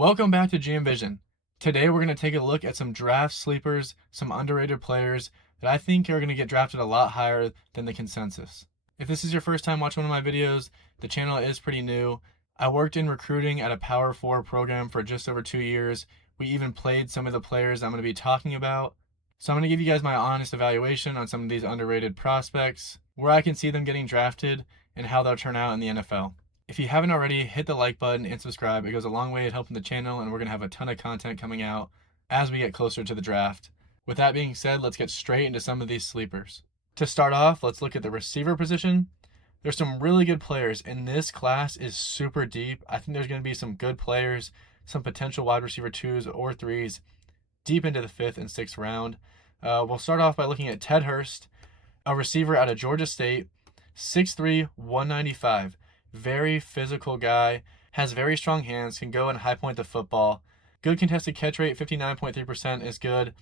Welcome back to GM Vision. Today we're going to take a look at some draft sleepers, some underrated players that I think are going to get drafted a lot higher than the consensus. If this is your first time watching one of my videos, the channel is pretty new. I worked in recruiting at a Power 4 program for just over 2 years. We even played some of the players I'm going to be talking about. So I'm going to give you guys my honest evaluation on some of these underrated prospects, where I can see them getting drafted, and how they'll turn out in the NFL. If you haven't already, hit the like button and subscribe. It goes a long way at helping the channel, and we're going to have a ton of content coming out as we get closer to the draft. With that being said, let's get straight into some of these sleepers. To start off, let's look at the receiver position. There's some really good players, and this class is super deep. I think there's going to be some good players, some potential wide receiver 2s or 3s deep into the 5th and 6th round. We'll start off by looking at Ted Hurst, a receiver out of Georgia State, 6'3", 195. Very physical guy, has very strong hands, can go and high point the football. Good contested catch rate, 59.3% is good.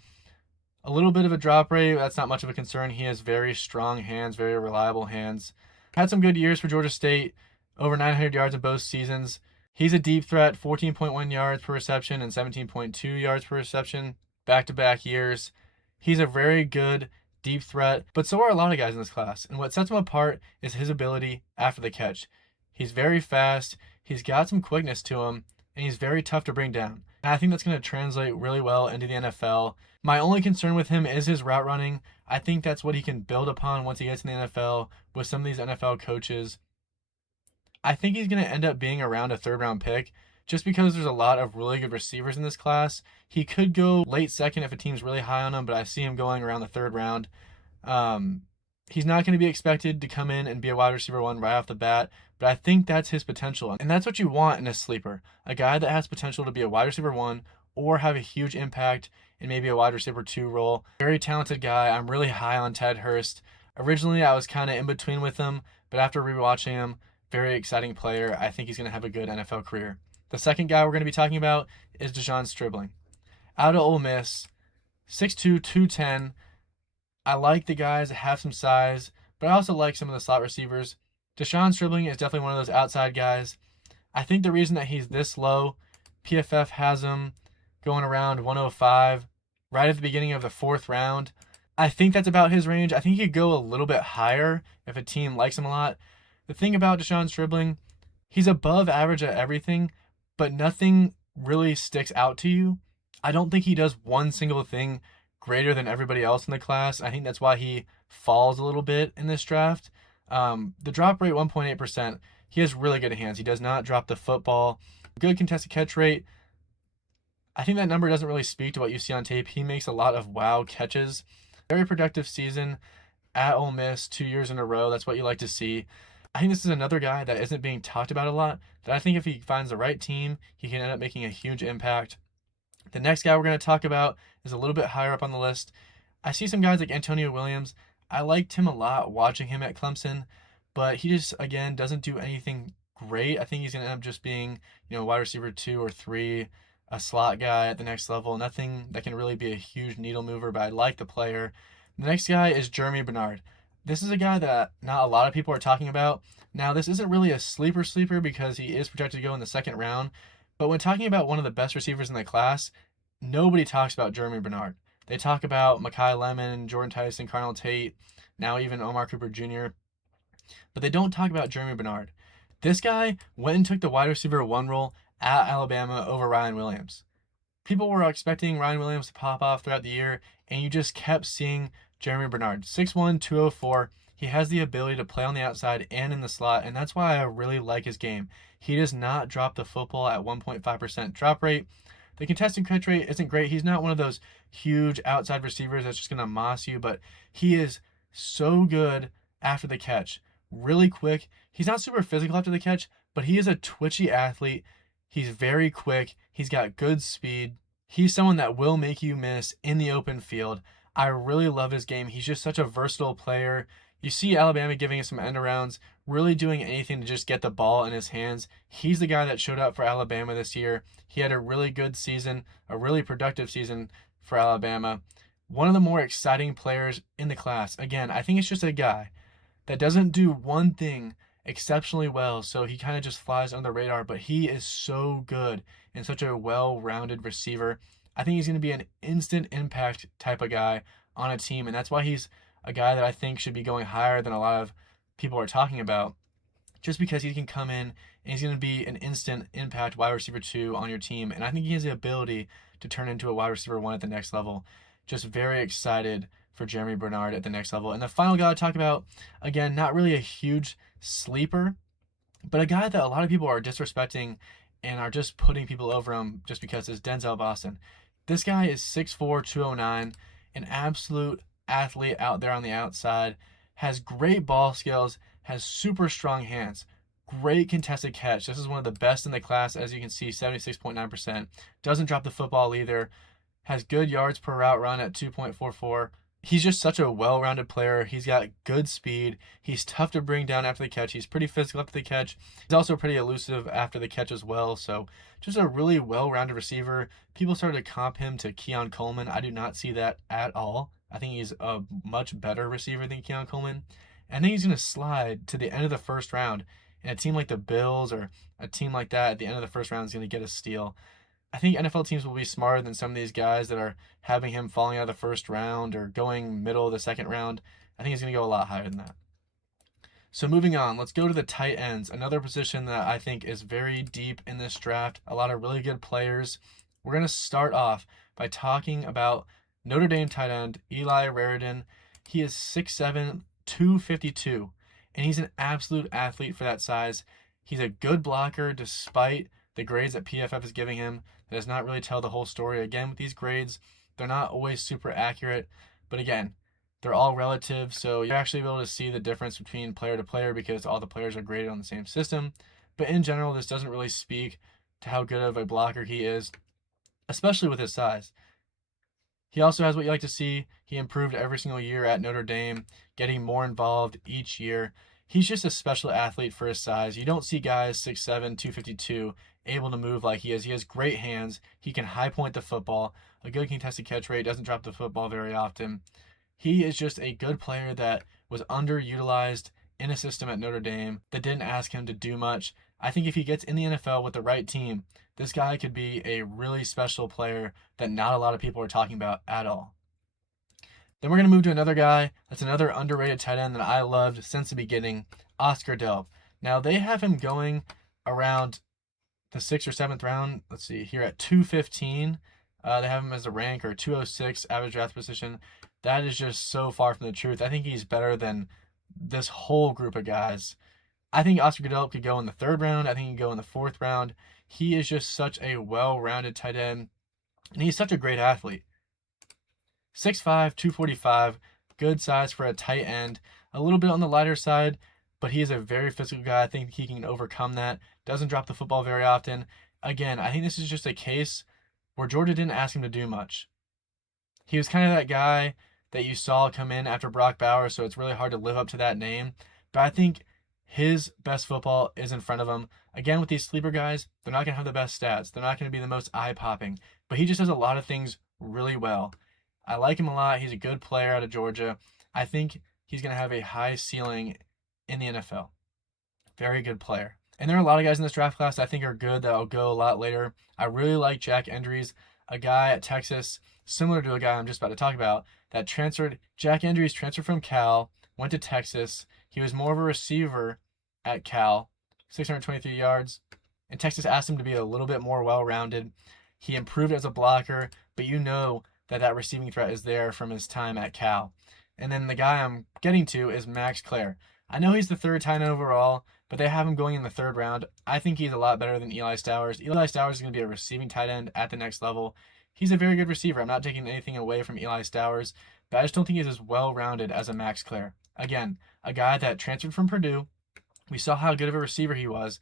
A little bit of a drop rate, that's not much of a concern. He has very strong hands, very reliable hands. Had some good years for Georgia State, over 900 yards in both seasons. He's a deep threat, 14.1 yards per reception and 17.2 yards per reception, back-to-back years. He's a very good deep threat, but so are a lot of guys in this class. And what sets him apart is his ability after the catch. He's very fast, he's got some quickness to him, and he's very tough to bring down. And I think that's going to translate really well into the NFL. My only concern with him is his route running. I think that's what he can build upon once he gets in the NFL with some of these NFL coaches. I think he's going to end up being around a 3rd round pick just because there's a lot of really good receivers in this class. He could go late 2nd if a team's really high on him, but I see him going around the 3rd round. He's not going to be expected to come in and be a wide receiver 1 right off the bat, but I think that's his potential. And that's what you want in a sleeper, a guy that has potential to be a wide receiver 1 or have a huge impact in maybe a wide receiver 2 role. Very talented guy. I'm really high on Ted Hurst. Originally, I was kind of in between with him, but after rewatching him, very exciting player. I think he's going to have a good NFL career. The second guy we're going to be talking about is De'Zhaun Stribling. Out of Ole Miss, 6'2", 210. I like the guys that have some size, but I also like some of the slot receivers. De'Zhaun Stribling is definitely one of those outside guys. I think the reason that he's this low, PFF has him going around 105 right at the beginning of the 4th round. I think that's about his range. I think he could go a little bit higher if a team likes him a lot. The thing about De'Zhaun Stribling, he's above average at everything, but nothing really sticks out to you. I don't think he does one single thing greater than everybody else in the class. I think that's why he falls a little bit in this draft. The drop rate, 1.8%. He has really good hands. He does not drop the football. Good contested catch rate. I think that number doesn't really speak to what you see on tape. He makes a lot of wow catches. Very productive season at Ole Miss 2 years in a row. That's what you like to see. I think this is another guy that isn't being talked about a lot, that I think if he finds the right team, he can end up making a huge impact. The next guy we're going to talk about is a little bit higher up on the list. I see some guys like Antonio Williams. I liked him a lot watching him at Clemson, but he just, again, doesn't do anything great. I think he's going to end up just being, wide receiver 2 or 3, a slot guy at the next level. Nothing that can really be a huge needle mover, but I like the player. The next guy is Germie Bernard. This is a guy that not a lot of people are talking about. Now, this isn't really a sleeper because he is projected to go in the 2nd round, but when talking about one of the best receivers in the class, nobody talks about Germie Bernard. They talk about Mekhi Lemon, Jordan Tyson, Carnell Tate, now even Omar Cooper Jr., but they don't talk about Germie Bernard. This guy went and took the wide receiver 1 role at Alabama over Ryan Williams. People were expecting Ryan Williams to pop off throughout the year, and you just kept seeing Germie Bernard. 6'1", 204. He has the ability to play on the outside and in the slot, and that's why I really like his game. He does not drop the football at 1.5% drop rate. The contested catch rate isn't great. He's not one of those huge outside receivers that's just going to moss you, but he is so good after the catch. Really quick. He's not super physical after the catch, but he is a twitchy athlete. He's very quick. He's got good speed. He's someone that will make you miss in the open field. I really love his game. He's just such a versatile player. You see Alabama giving him some end arounds, really doing anything to just get the ball in his hands. He's the guy that showed up for Alabama this year. He had a really good season, a really productive season for Alabama. One of the more exciting players in the class. Again, I think it's just a guy that doesn't do one thing exceptionally well, so he kind of just flies under the radar, but he is so good and such a well-rounded receiver. I think he's going to be an instant impact type of guy on a team, and that's why he's a guy that I think should be going higher than a lot of people are talking about, just because he can come in and he's going to be an instant impact wide receiver 2 on your team. And I think he has the ability to turn into a wide receiver 1 at the next level. Just very excited for Germie Bernard at the next level. And the final guy I talk about, again, not really a huge sleeper, but a guy that a lot of people are disrespecting and are just putting people over him just because, is Denzel Boston. This guy is 6'4", 209, an absolute athlete out there on the outside, has great ball skills, has super strong hands, great contested catch. This is one of the best in the class, as you can see, 76.9%. Doesn't drop the football either. Has good yards per route run at 2.44. He's just such a well-rounded player. He's got good speed. He's tough to bring down after the catch. He's pretty physical after the catch. He's also pretty elusive after the catch as well. So just a really well-rounded receiver. People started to comp him to Keon Coleman. I do not see that at all. I think he's a much better receiver than Keon Coleman. And then he's going to slide to the end of the first round. And a team like the Bills or a team like that at the end of the first round is going to get a steal. I think NFL teams will be smarter than some of these guys that are having him falling out of the first round or going middle of the second round. I think he's going to go a lot higher than that. So moving on, let's go to the tight ends, another position that I think is very deep in this draft. A lot of really good players. We're going to start off by talking about Notre Dame tight end Eli Raridon. He is 6'7", 252, and he's an absolute athlete for that size. He's a good blocker despite the grades that PFF is giving him. That does not really tell the whole story. Again, with these grades, they're not always super accurate, but again, they're all relative, so you're actually able to see the difference between player to player because all the players are graded on the same system. But in general, this doesn't really speak to how good of a blocker he is, especially with his size. He also has what you like to see. He improved every single year at Notre Dame, getting more involved each year. He's just a special athlete for his size. You don't see guys 6'7", 252 able to move like he is. He has great hands. He can high point the football, a good contested catch rate, doesn't drop the football very often. He is just a good player that was underutilized in a system at Notre Dame that didn't ask him to do much. I think if he gets in the NFL with the right team, this guy could be a really special player that not a lot of people are talking about at all. Then we're going to move to another guy that's another underrated tight end that I loved since the beginning, Oscar Delp. Now, they have him going around the 6th or 7th round. Let's see, here at 215. They have him as a rank or 206 average draft position. That is just so far from the truth. I think he's better than this whole group of guys. I think Oscar Delp could go in the 3rd round. I think he could go in the 4th round. He is just such a well-rounded tight end, and he's such a great athlete. 6'5", 245, good size for a tight end. A little bit on the lighter side, but he is a very physical guy. I think he can overcome that. Doesn't drop the football very often. Again, I think this is just a case where Georgia didn't ask him to do much. He was kind of that guy that you saw come in after Brock Bowers, so it's really hard to live up to that name. But I think his best football is in front of him. Again, with these sleeper guys, they're not going to have the best stats. They're not going to be the most eye-popping. But he just does a lot of things really well. I like him a lot. He's a good player out of Georgia. I think he's going to have a high ceiling in the NFL. Very good player. And there are a lot of guys in this draft class I think are good that I'll go a lot later. I really like Jack Endries, a guy at Texas, similar to a guy I'm just about to talk about, that transferred. Jack Endries transferred from Cal, went to Texas. He was more of a receiver at Cal, 623 yards. And Texas asked him to be a little bit more well-rounded. He improved as a blocker, but you know that receiving threat is there from his time at Cal. And then the guy I'm getting to is Max Clare. I know he's the 3rd tight end overall, but they have him going in the 3rd round. I think he's a lot better than Eli Stowers. Eli Stowers is going to be a receiving tight end at the next level. He's a very good receiver. I'm not taking anything away from Eli Stowers, but I just don't think he's as well-rounded as a Max Clare. Again, a guy that transferred from Purdue. We saw how good of a receiver he was,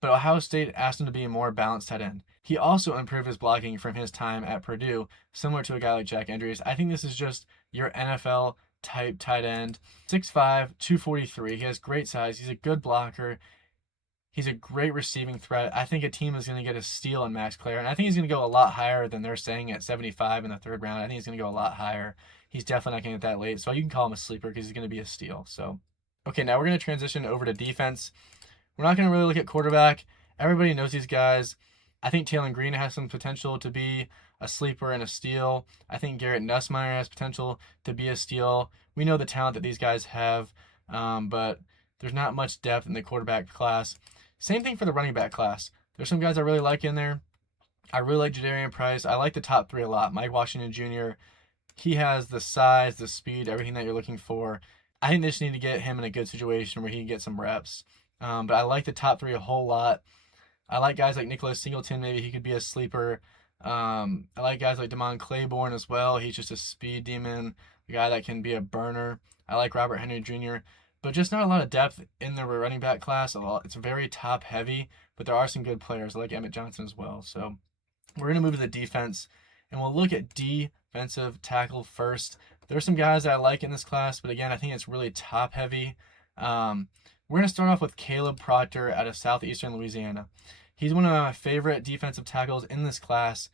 but Ohio State asked him to be a more balanced tight end. He also improved his blocking from his time at Purdue, similar to a guy like Jack Endries. I think this is just your NFL-type tight end. 6'5", 243. He has great size. He's a good blocker. He's a great receiving threat. I think a team is going to get a steal in Max Clare, and I think he's going to go a lot higher than they're saying at 75 in the 3rd round. I think he's going to go a lot higher. He's definitely not going to get that late, so you can call him a sleeper because he's going to be a steal. So, okay, now we're going to transition over to defense. We're not going to really look at quarterback. Everybody knows these guys. I think Taylor Green has some potential to be a sleeper and a steal. I think Garrett Nussmeier has potential to be a steal. We know the talent that these guys have, but there's not much depth in the quarterback class. Same thing for the running back class. There's some guys I really like in there. I really like Jadarian Price. I like the top three a lot. Mike Washington Jr., he has the size, the speed, everything that you're looking for. I think they just need to get him in a good situation where he can get some reps. But I like the top three a whole lot. I like guys like Nicholas Singleton. Maybe he could be a sleeper. I like guys like Damon Claiborne as well. He's just a speed demon, a guy that can be a burner. I like Robert Henry Jr., but just not a lot of depth in the running back class. It's very top heavy, but there are some good players. I like Emmett Johnson as well. So we're going to move to the defense, and we'll look at defensive tackle first. There's some guys that I like in this class, but again, I think it's really top heavy. We're going to start off with Kaleb Proctor out of Southeastern Louisiana. He's one of my favorite defensive tackles in this class,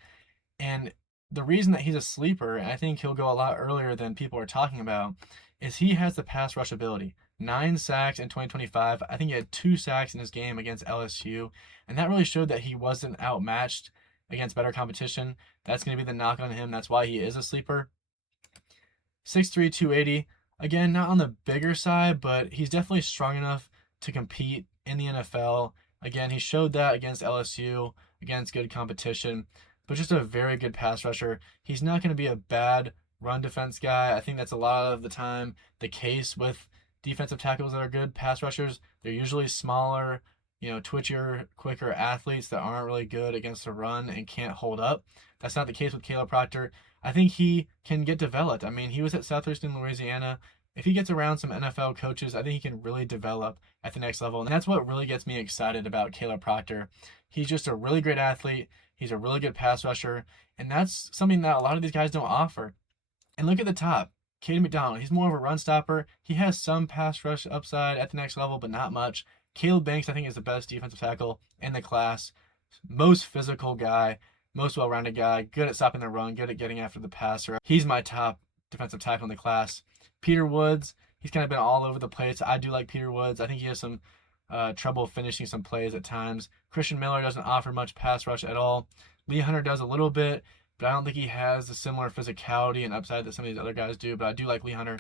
and the reason that he's a sleeper, and I think he'll go a lot earlier than people are talking about, is he has the pass rush ability. 9 sacks in 2025. I think he had 2 sacks in his game against LSU, and that really showed that he wasn't outmatched against better competition. That's going to be the knock on him. That's why he is a sleeper. 6'3", 280. Again, not on the bigger side, but he's definitely strong enough to compete in the NFL. Again, he showed that against LSU, against good competition, but just a very good pass rusher. He's not going to be a bad run defense guy. I think that's a lot of the time the case with defensive tackles that are good pass rushers. They're usually smaller, twitchier, quicker athletes that aren't really good against the run and can't hold up. That's not the case with Kaleb Proctor. I think he can get developed. I mean, he was at Southeastern Louisiana. If he gets around some NFL coaches, I think he can really develop at the next level. And that's what really gets me excited about Kaleb Proctor. He's just a really great athlete. He's a really good pass rusher. And that's something that a lot of these guys don't offer. And look at the top. Caden McDonald, he's more of a run stopper. He has some pass rush upside at the next level, but not much. Caleb Banks, I think, is the best defensive tackle in the class. Most physical guy, most well-rounded guy, good at stopping the run, good at getting after the passer. He's my top defensive tackle in the class. Peter Woods, he's kind of been all over the place. I do like Peter Woods. I think he has some trouble finishing some plays at times. Christian Miller doesn't offer much pass rush at all. Lee Hunter does a little bit, but I don't think he has the similar physicality and upside that some of these other guys do, but I do like Lee Hunter.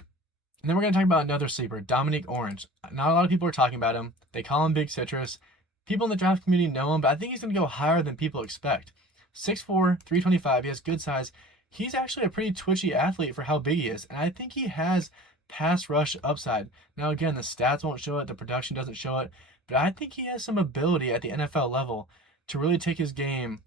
And then we're going to talk about another sleeper, Dominique Orange. Not a lot of people are talking about him. They call him Big Citrus. People in the draft community know him, but I think he's going to go higher than people expect. 6'4", 325. He has good size. He's actually a pretty twitchy athlete for how big he is, and I think he has pass rush upside. Now, again, the stats won't show it. The production doesn't show it, but I think he has some ability at the NFL level to really take his game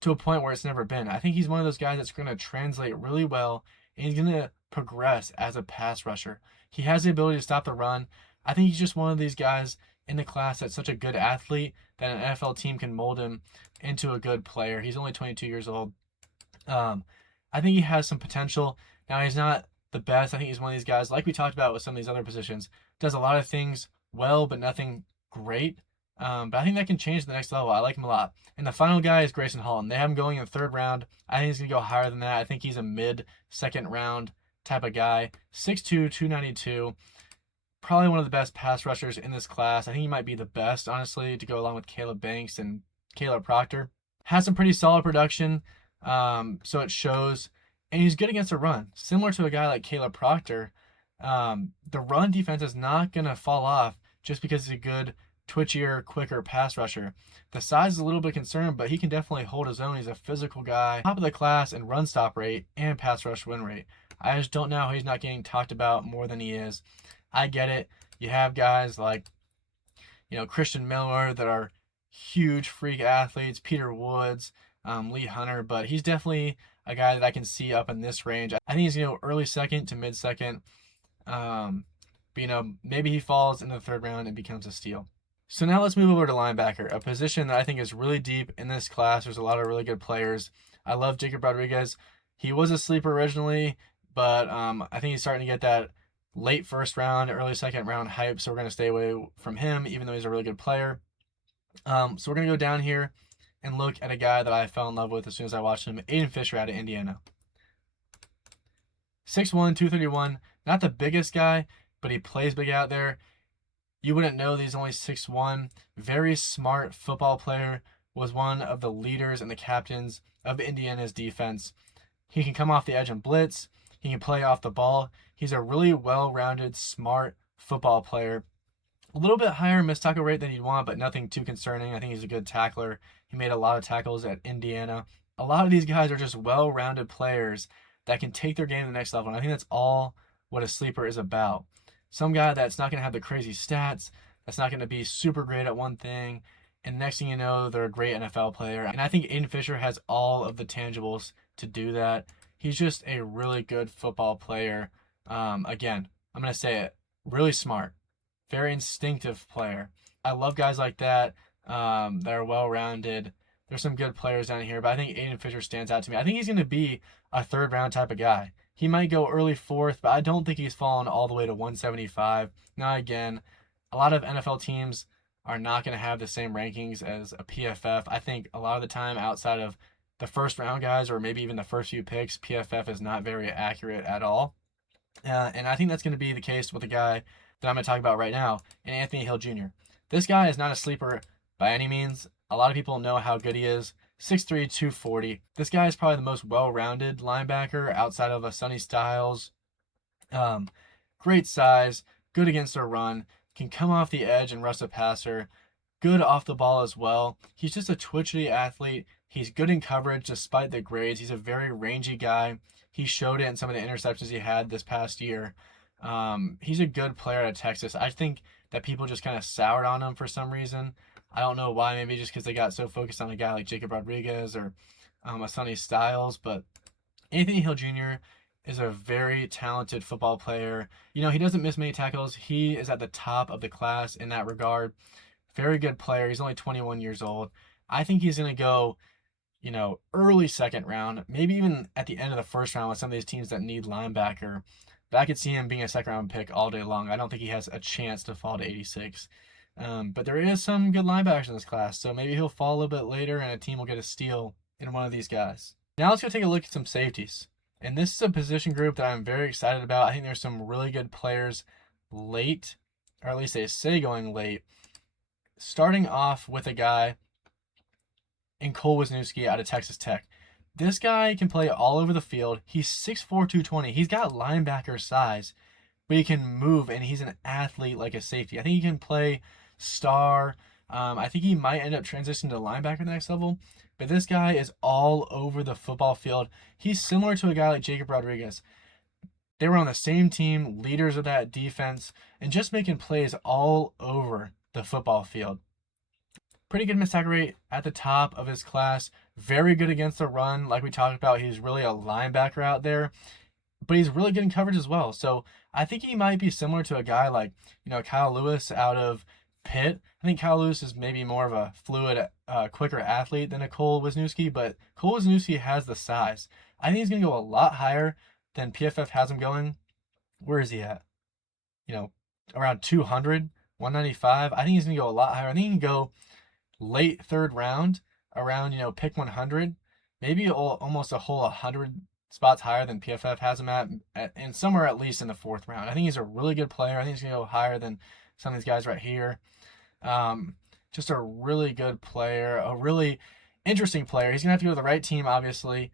to a point where it's never been. I think he's one of those guys that's going to translate really well, and he's going to progress as a pass rusher. He has the ability to stop the run. I think he's just one of these guys in the class that's such a good athlete that an NFL team can mold him into a good player. He's only 22 years old. I think he has some potential. Now, he's not the best. I think he's one of these guys, like we talked about with some of these other positions, does a lot of things well, but nothing great. But I think that can change to the next level. I like him a lot. And the final guy is Grayson Holland. They have him going in the 3rd round. I think he's going to go higher than that. I think he's a mid-second round type of guy. 6'2", 292. Probably one of the best pass rushers in this class. I think he might be the best, honestly, to go along with Caleb Banks and Kaleb Proctor. Has some pretty solid production, so it shows. And he's good against a run. Similar to a guy like Kaleb Proctor, the run defense is not going to fall off just because he's a good, twitchier, quicker pass rusher. The size is a little bit concerned, but he can definitely hold his own. He's a physical guy. Top of the class in run stop rate and pass rush win rate. I just don't know how he's not getting talked about more than he is. I get it. You have guys like, Christian Miller that are huge freak athletes, Peter Woods, Lee Hunter, but he's definitely a guy that I can see up in this range. I think he's early second to mid second. But maybe he falls into the 3rd round and becomes a steal. So now let's move over to linebacker, a position that I think is really deep in this class. There's a lot of really good players. I love Jacob Rodriguez. He was a sleeper originally, but I think he's starting to get that late 1st round, early 2nd round hype, so we're going to stay away from him, even though he's a really good player. So we're going to go down here and look at a guy that I fell in love with as soon as I watched him, Aiden Fisher out of Indiana. 6'1", 231, not the biggest guy, but he plays big out there. You wouldn't know that he's only 6'1", very smart football player, was one of the leaders and the captains of Indiana's defense. He can come off the edge and blitz. He can play off the ball. He's a really well-rounded, smart football player. A little bit higher missed tackle rate than you'd want, but nothing too concerning. I think he's a good tackler. He made a lot of tackles at Indiana. A lot of these guys are just well-rounded players that can take their game to the next level, and I think that's all what a sleeper is about. Some guy that's not going to have the crazy stats, that's not going to be super great at one thing, and next thing you know, they're a great NFL player. And I think Aiden Fisher has all of the tangibles to do that. He's just a really good football player. Again, I'm going to say it, really smart, very instinctive player. I love guys like that that are well-rounded. There's some good players down here, but I think Aiden Fisher stands out to me. I think he's going to be a third-round type of guy. He might go early fourth, but I don't think he's fallen all the way to 175. Now, again, a lot of NFL teams are not going to have the same rankings as a PFF. I think a lot of the time outside of the first round guys or maybe even the first few picks, PFF is not very accurate at all. And I think that's going to be the case with the guy that I'm going to talk about right now, and Anthony Hill Jr. This guy is not a sleeper by any means. A lot of people know how good he is. 6'3", 240. This guy is probably the most well-rounded linebacker outside of a Sonny Styles. Great size, good against the run, can come off the edge and rush a passer, good off the ball as well. He's just a twitchy athlete. He's good in coverage despite the grades. He's a very rangy guy. He showed it in some of the interceptions he had this past year. He's a good player at Texas. I think that people just kind of soured on him for some reason. I don't know why, maybe just because they got so focused on a guy like Jacob Rodriguez or a Sonny Styles, but Anthony Hill Jr. is a very talented football player. You know, he doesn't miss many tackles. He is at the top of the class in that regard. Very good player. He's only 21 years old. I think he's going to go, you know, early second round, maybe even at the end of the first round with some of these teams that need linebacker. But I could see him being a second round pick all day long. I don't think he has a chance to fall to 86. But there is some good linebackers in this class, so maybe he'll fall a little bit later and a team will get a steal in one of these guys. Now let's go take a look at some safeties. And this is a position group that I'm very excited about. I think there's some really good players late, or at least they say going late. Starting off with a guy in Cole Wisniewski out of Texas Tech. This guy can play all over the field. He's 6'4", 220. He's got linebacker size, but he can move, and he's an athlete like a safety. I think he can play star. I think he might end up transitioning to linebacker the next level, but this guy is all over the football field. He's similar to a guy like Jacob Rodriguez. They were on the same team, leaders of that defense, and just making plays all over the football field. Pretty good missed tackle rate at the top of his class. Very good against the run. Like we talked about, he's really a linebacker out there, but he's really good in coverage as well. So I think he might be similar to a guy like, you know, Kyle Lewis out of Pitt. I think Kyle Lewis is maybe more of a fluid, quicker athlete than a Cole Wisniewski, but Cole Wisniewski has the size. I think he's going to go a lot higher than PFF has him going. Where is he at? You know, around 200, 195. I think he's going to go a lot higher. I think he can go late third round, around, you know, pick 100, maybe almost a whole 100 spots higher than PFF has him at, and somewhere at least in the fourth round. I think he's a really good player. I think he's going to go higher than some of these guys right here. Just a really good player, a really interesting player. He's going to have to go to the right team, obviously,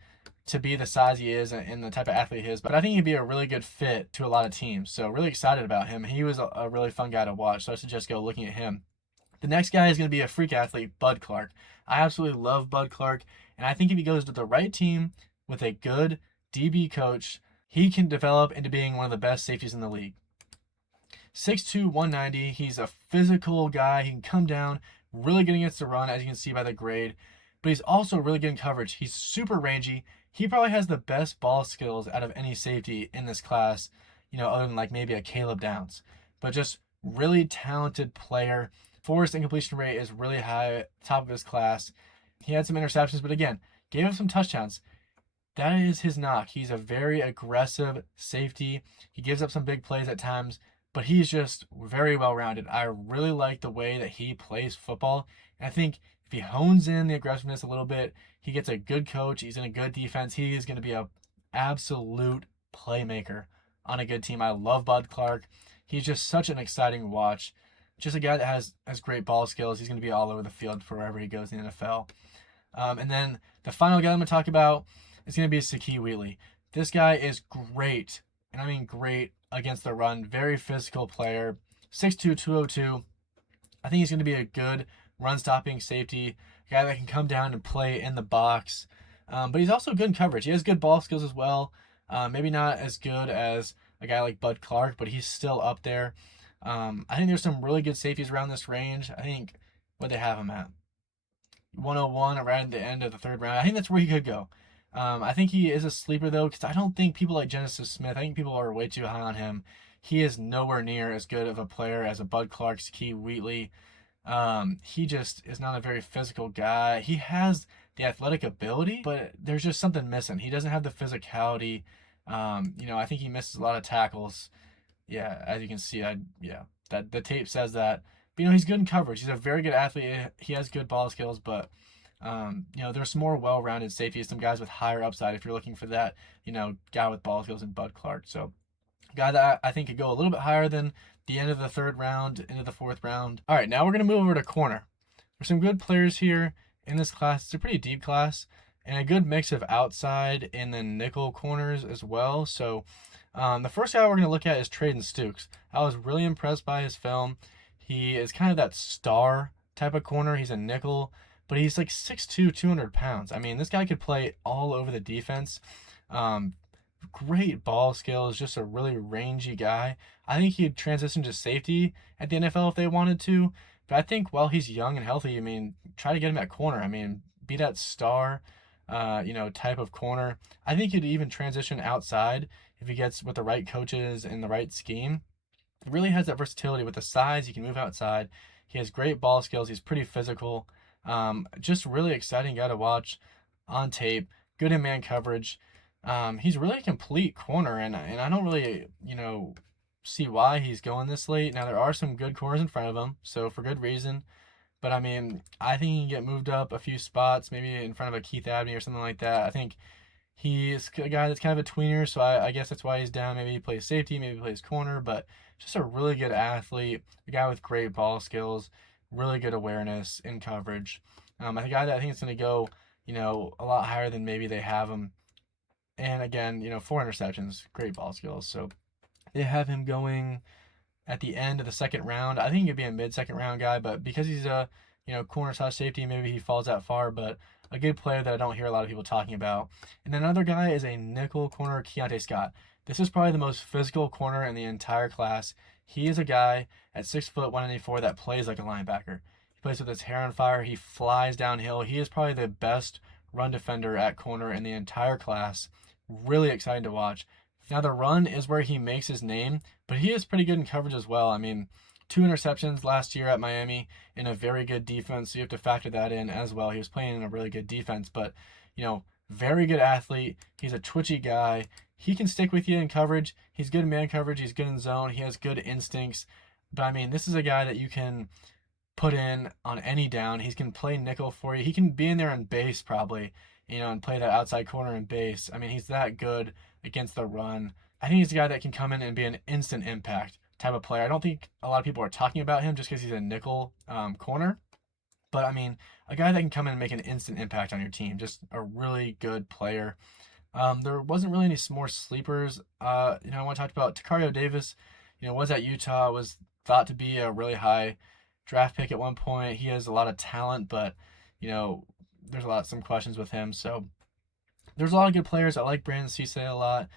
to be the size he is and the type of athlete he is. But I think he'd be a really good fit to a lot of teams. So really excited about him. He was a really fun guy to watch, so I suggest go looking at him. The next guy is going to be a freak athlete, Bud Clark. I absolutely love Bud Clark, and I think if he goes to the right team with a good DB coach, he can develop into being one of the best safeties in the league. 6'2", 190. He's a physical guy. He can come down, really good against the run, as you can see by the grade, but he's also really good in coverage. He's super rangy. He probably has the best ball skills out of any safety in this class, you know, other than like maybe a Kaleb Downs, but just really talented player. Forced incompletion rate is really high, top of his class. He had some interceptions, but again, gave him some touchdowns. That is his knock. He's a very aggressive safety. He gives up some big plays at times, but he's just very well-rounded. I really like the way that he plays football. And I think if he hones in the aggressiveness a little bit, he gets a good coach, he's in a good defense, he is going to be an absolute playmaker on a good team. I love Bud Clark. He's just such an exciting watch. Just a guy that has great ball skills. He's going to be all over the field for wherever he goes in the NFL. And then the final guy I'm going to talk about is going to be Saki Wheatley. This guy is great, and I mean great, against the run. Very physical player. 6'2", 202. I think he's going to be a good run-stopping safety, a guy that can come down and play in the box. But he's also good in coverage. He has good ball skills as well. Maybe not as good as a guy like Bud Clark, but he's still up there. I think there's some really good safeties around this range. I think what they have him at 101 around the end of the third round. I think that's where he could go. I think he is a sleeper though, because I don't think people like Genesis Smith, I think people are way too high on him. He is nowhere near as good of a player as a Bud Clark, Saki Wheatley. He just is not a very physical guy. He has the athletic ability, but there's just something missing. He doesn't have the physicality. I think he misses a lot of tackles. Yeah, as you can see, that the tape says that. But, he's good in coverage. He's a very good athlete. He has good ball skills, but there's some more well-rounded safeties, some guys with higher upside if you're looking for that, guy with ball skills in Bud Clark. So, a guy that I think could go a little bit higher than the end of the third round, into the fourth round. All right, now we're going to move over to corner. There's some good players here in this class. It's a pretty deep class, and a good mix of outside and then nickel corners as well. So, the first guy we're going to look at is Traden Stukes. I was really impressed by his film. He is kind of that star type of corner. He's a nickel, but he's like 6'2", 200 pounds. I mean, this guy could play all over the defense. Great ball skills, just a really rangy guy. I think he'd transition to safety at the NFL if they wanted to, but I think while he's young and healthy, try to get him at corner. Be that star, type of corner. I think he'd even transition outside if he gets with the right coaches and the right scheme. He really has that versatility with the size. He can move outside. He has great ball skills. He's pretty physical. Just really exciting guy to watch on tape. Good in man coverage. He's really a complete corner, and I don't really, see why he's going this late. Now, there are some good corners in front of him, so for good reason. But, I think he can get moved up a few spots, maybe in front of a Keith Abney or something like that. I think he's a guy that's kind of a tweener, so I guess that's why he's down. Maybe he plays safety, maybe he plays corner, but just a really good athlete, a guy with great ball skills, really good awareness in coverage. A guy that I think is going to go, a lot higher than maybe they have him. And again, 4 interceptions, great ball skills. So they have him going at the end of the second round. I think he'd be a mid-second round guy, but because he's a, corner slash safety, maybe he falls that far, but a good player that I don't hear a lot of people talking about. And then another guy is a nickel corner, Keontae Scott. This is probably the most physical corner in the entire class. He is a guy at 6 foot 194 that plays like a linebacker. He plays with his hair on fire. He flies downhill. He is probably the best run defender at corner in the entire class. Really exciting to watch. Now, the run is where he makes his name, but he is pretty good in coverage as well. 2 interceptions last year at Miami in a very good defense, so you have to factor that in as well. He was playing in a really good defense, but, very good athlete. He's a twitchy guy. He can stick with you in coverage. He's good in man coverage. He's good in zone. He has good instincts. But, this is a guy that you can put in on any down. He can play nickel for you. He can be in there on base probably, and play that outside corner in base. He's that good against the run. I think he's a guy that can come in and be an instant impact type of player. I don't think a lot of people are talking about him just because he's a nickel corner. But, a guy that can come in and make an instant impact on your team. Just a really good player. There wasn't really any more sleepers. I want to talk about Tacario Davis. Was at Utah, was thought to be a really high draft pick at one point. He has a lot of talent, but, there's some questions with him. So there's a lot of good players. I like Brandon Cisse a lot.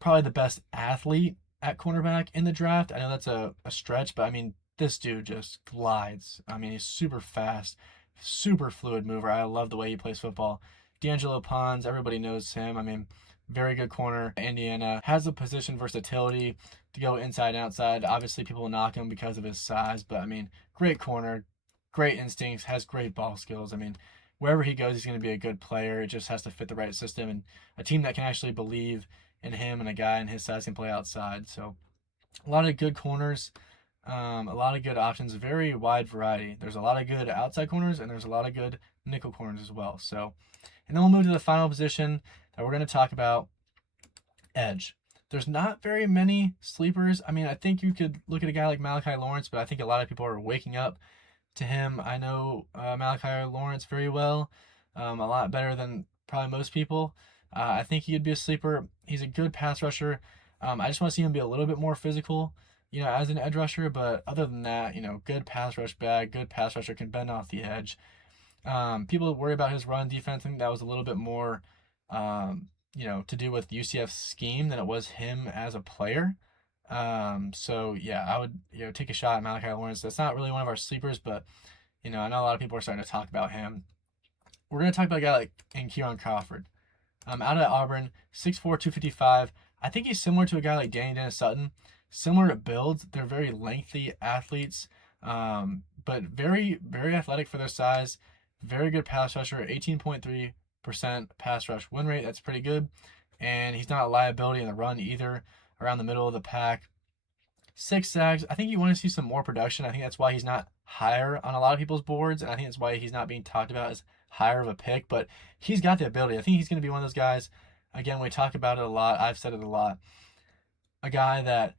Probably the best athlete at cornerback in the draft. I know that's a stretch, but this dude just glides. He's super fast, super fluid mover. I love the way he plays football. D'Angelo Pons, everybody knows him. Very good corner. Indiana has the position versatility to go inside and outside. Obviously, people knock him because of his size, but great corner, great instincts, has great ball skills. Wherever he goes, he's going to be a good player. It just has to fit the right system and a team that can actually believe in him, and a guy in his size can play outside. So a lot of good corners, a lot of good options, very wide variety. There's a lot of good outside corners, and there's a lot of good nickel corners as well. So, and then we'll move to the final position that we're going to talk about, edge. There's not very many sleepers. I mean, I think you could look at a guy like Malachi Lawrence, but I think a lot of people are waking up to him. I know Malachi Lawrence very well, a lot better than probably most people. I think he would be a sleeper. He's a good pass rusher. I just want to see him be a little bit more physical, as an edge rusher. But other than that, good pass rush bag, good pass rusher, can bend off the edge. People worry about his run defense. I think that was a little bit more, to do with UCF's scheme than it was him as a player. So yeah, I would take a shot at Malachi Lawrence. That's not really one of our sleepers, but I know a lot of people are starting to talk about him. We're gonna talk about a guy like Kieran Crawford. Out of Auburn, 6'4", 255. I think he's similar to a guy like Danny Dennis Sutton. Similar builds. They're very lengthy athletes, but very, very athletic for their size. Very good pass rusher, 18.3% pass rush win rate. That's pretty good. And he's not a liability in the run either, around the middle of the pack. 6 sacks. I think you want to see some more production. I think that's why he's not higher on a lot of people's boards, and I think that's why he's not being talked about as higher of a pick, but he's got the ability. I think he's going to be one of those guys, again, we talk about it a lot, I've said it a lot, a guy that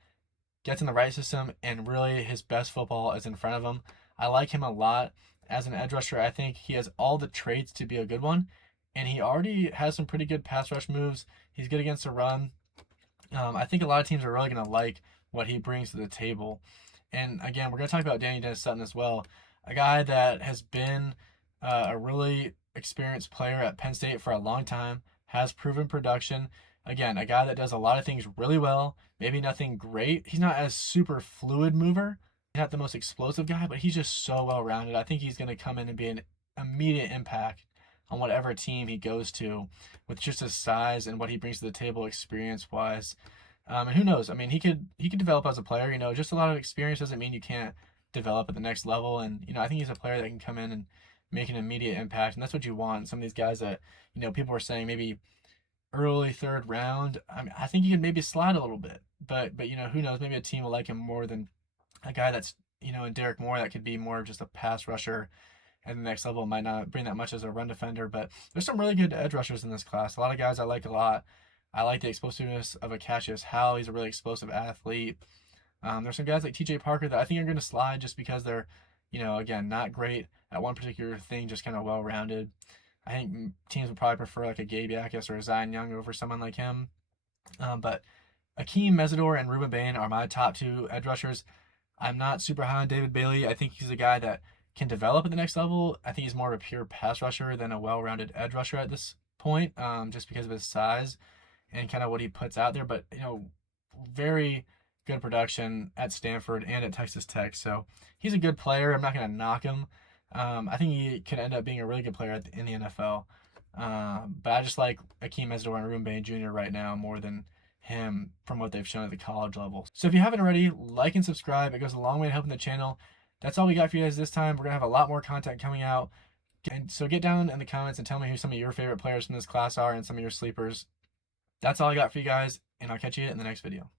gets in the right system and really his best football is in front of him. I like him a lot as an edge rusher. I think he has all the traits to be a good one, and he already has some pretty good pass rush moves. He's good against the run. I think a lot of teams are really going to like what he brings to the table. And again, we're going to talk about Danny Dennis Sutton as well, a guy that has been a really experienced player at Penn State for a long time, has proven production. Again, a guy that does a lot of things really well, maybe nothing great. He's not a super fluid mover. He's not the most explosive guy, but he's just so well-rounded. I think he's going to come in and be an immediate impact on whatever team he goes to with just his size and what he brings to the table experience-wise. And who knows? I mean, he could develop as a player. Just a lot of experience doesn't mean you can't develop at the next level. And I think he's a player that can come in and make an immediate impact, and that's what you want. Some of these guys that people are saying maybe early 3rd round. I mean, I think he can maybe slide a little bit, but who knows? Maybe a team will like him more than a guy that's in Derek Moore that could be more of just a pass rusher. And the next level might not bring that much as a run defender, but there's some really good edge rushers in this class. A lot of guys I like a lot. I like the explosiveness of a Cassius Howell. He's a really explosive athlete. There's some guys like TJ Parker that I think are going to slide just because they're, again, not great at one particular thing, just kind of well-rounded. I think teams would probably prefer like a Gabe Yakis or a Zion Young over someone like him. But Akeem Mesidor and Ruben Bain are my top 2 edge rushers. I'm not super high on David Bailey. I think he's a guy that can develop at the next level. I think he's more of a pure pass rusher than a well-rounded edge rusher at this point, just because of his size and kind of what he puts out there. But, very good production at Stanford and at Texas Tech. So he's a good player. I'm not going to knock him. I think he could end up being a really good player in the NFL. But I just like Akeem Mesidor and Ruben Bain Jr. right now more than him from what they've shown at the college level. So if you haven't already, like and subscribe. It goes a long way to helping the channel. That's all we got for you guys this time. We're going to have a lot more content coming out. And so get down in the comments and tell me who some of your favorite players from this class are and some of your sleepers. That's all I got for you guys, and I'll catch you in the next video.